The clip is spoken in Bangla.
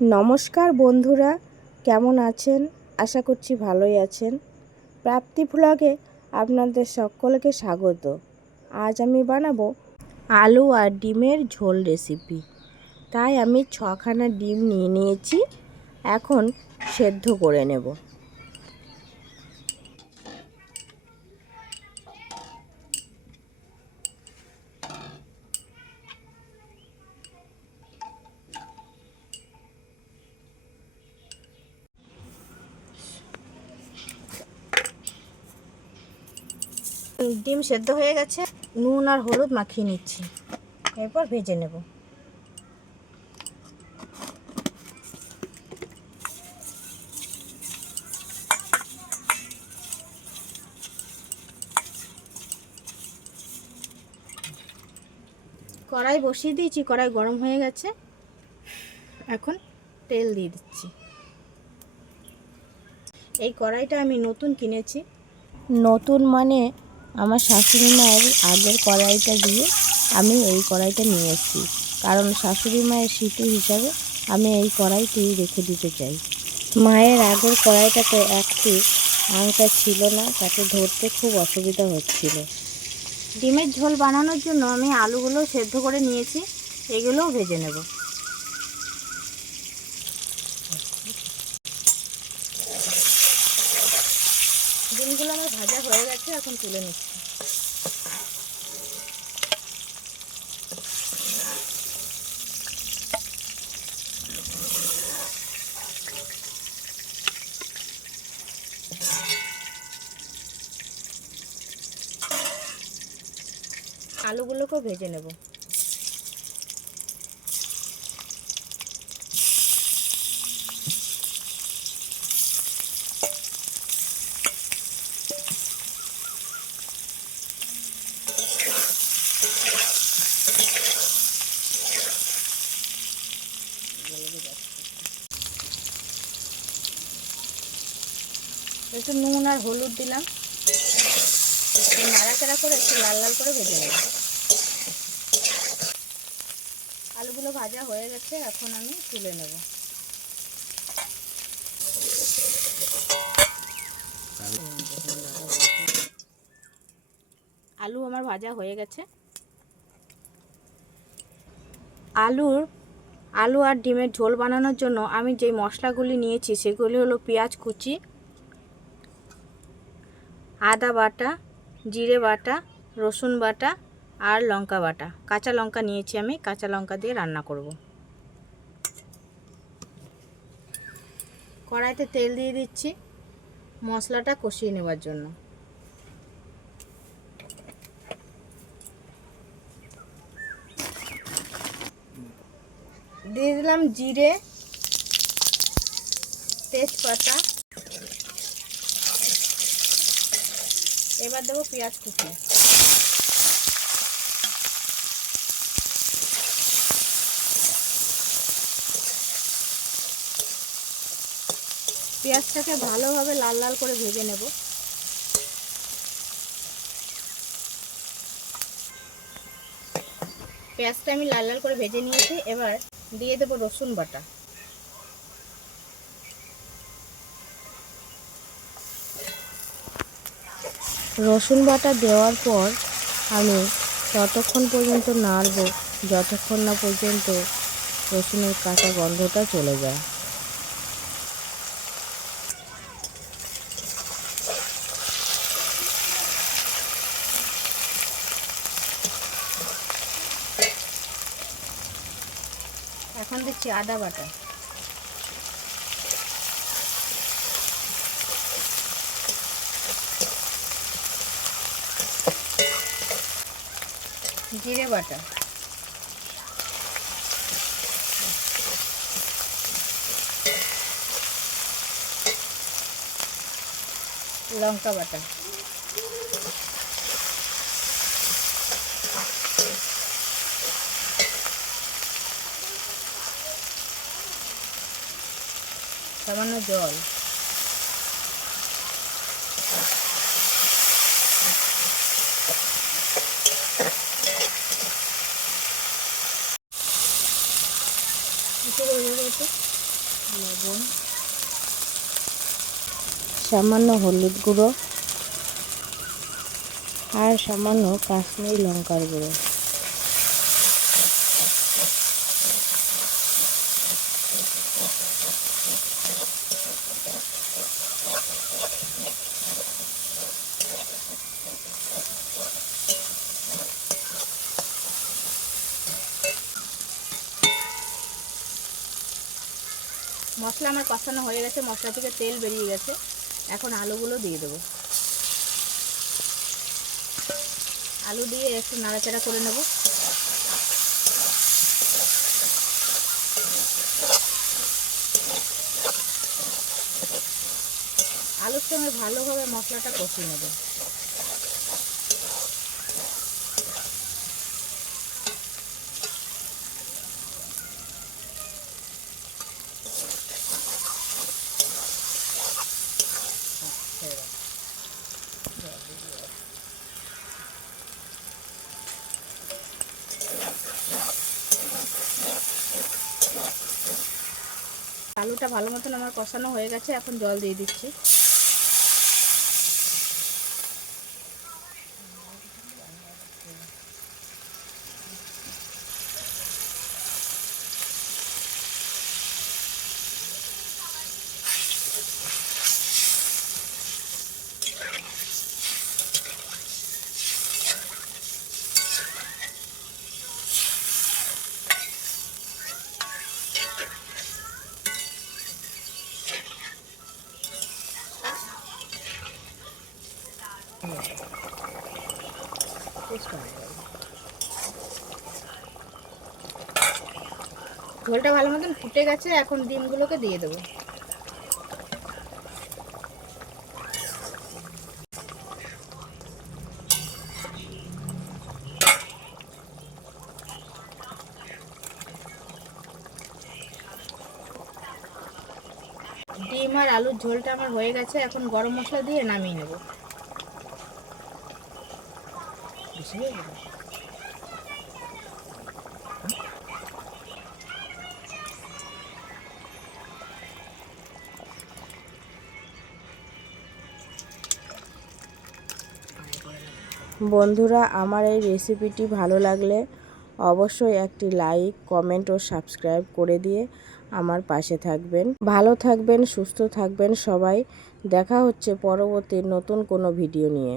নমস্কার বন্ধুরা, কেমন আছেন? আশা করছি ভালোই আছেন। প্রাপ্তি ভ্লগে আপনাদের সকলকে স্বাগত। আজ আমি বানাবো আলু আর ডিমের ঝোল রেসিপি। তাই আমি ছখানা ডিম নিয়ে নিয়েছি, এখন সেদ্ধ করে নেব। ডিম সেদ্ধ হয়ে গেছে। নুন আর হলুদ মাখিয়ে নিচ্ছি। এরপর ভেজে নেব। কড়াই বসিয়ে দিয়েছি, কড়াই গরম হয়ে গেছে। এখন তেল দিয়ে দিচ্ছি। এই কড়াইটা আমি নতুন কিনেছি। নতুন মানে আমার শাশুড়ি মায়ের আগের কড়াইটা দিয়ে আমি এই কড়াইটা নিয়ে এসেছি। কারণ শাশুড়ি মায়ের স্মৃতি হিসাবে আমি এই কড়াইটি রেখে দিতে চাই। মায়ের আগের কড়াইটাতে একটি আংটা ছিল না তাতে ধরতে খুব অসুবিধা হচ্ছিল। ডিমের ঝোল বানানোর জন্য আমি আলুগুলো সেদ্ধ করে নিয়েছি, এগুলোও ভেজে নেব। ডিমগুলো আমার ভাজা হয়ে গেছে, এখন তুলে নিচ্ছি। আলুগুলোকেও ভেজে নেব। একটু নুন আর হলুদ দিলাম। একটু নাড়াচাড়া করে একটু লাল লাল করে ভেজে নেব। আলুগুলো ভাজা হয়ে গেছে, এখন আমি তুলে নেব। আলু আমার ভাজা হয়ে গেছে। আলুর, আলু আর ডিমের ঝোল বানানোর জন্য আমি যেই মশলাগুলি নিয়েছি, সেগুলি হলো পেঁয়াজ কুচি, আদা বাটা, জিরে বাটা, রসুন বাটা আর লঙ্কা বাটা। কাঁচা লঙ্কা নিয়েছি আমি, কাঁচা লঙ্কা দিয়ে রান্না করব। কড়াইতে তেল দিয়ে দিচ্ছি মশলাটা কষিয়ে নেওয়ার জন্য। দিয়ে দিলাম জিরে, তেজপাতা। এবার দেবো পেঁয়াজ কুচি। পেঁয়াজটাকে ভালোভাবে লাল লাল করে ভেজে নেব। পেঁয়াজটা আমি লাল লাল করে ভেজে নিয়েছি, এবার দিয়ে দেবো রসুন বাটা। রসুন বাটা দেওয়ার পর আমি ততক্ষণ পর্যন্ত নাড়ব, যতক্ষণ না পর্যন্ত রসুনের কাঁচা গন্ধটা চলে যায়। এখন দিচ্ছি আদা বাটা। জিরে বাটা। লঙ্কা বাটা। সামান্য জল। লবণ সামান্য হলুদ গুঁড়ো আর সামান্য কাশ্মীরি লঙ্কার গুঁড়ো। মশলা আমার কষানো হয়ে গেছে, মশলা থেকে তেল বেরিয়ে গেছে। এখন আলুগুলো দিয়ে দেবো। আলু দিয়ে একটু নাড়াচাড়া করে নেব। আলুর সঙ্গে ভালোভাবে মশলাটা কষিয়ে নেব। আলুটা ভালো মতন আমার কষানো হয়ে গেছে এখন জল দিয়ে দিচ্ছি। ঝোলটা ভালো মতন ফুটে গেছে, এখন ডিমগুলোকে দিয়ে দেবো। ডিম আর আলুর ঝোলটা আমার হয়ে গেছে, এখন গরম মশলা দিয়ে নামিয়ে নেব। বন্ধুরা, আমার এই রেসিপিটি ভালো লাগলে অবশ্যই একটি লাইক কমেন্ট ও সাবস্ক্রাইব করে দিয়ে আমার পাশে থাকবেন। ভালো থাকবেন, সুস্থ থাকবেন সবাই। দেখা হচ্ছে পরবর্তী নতুন কোনো ভিডিও নিয়ে।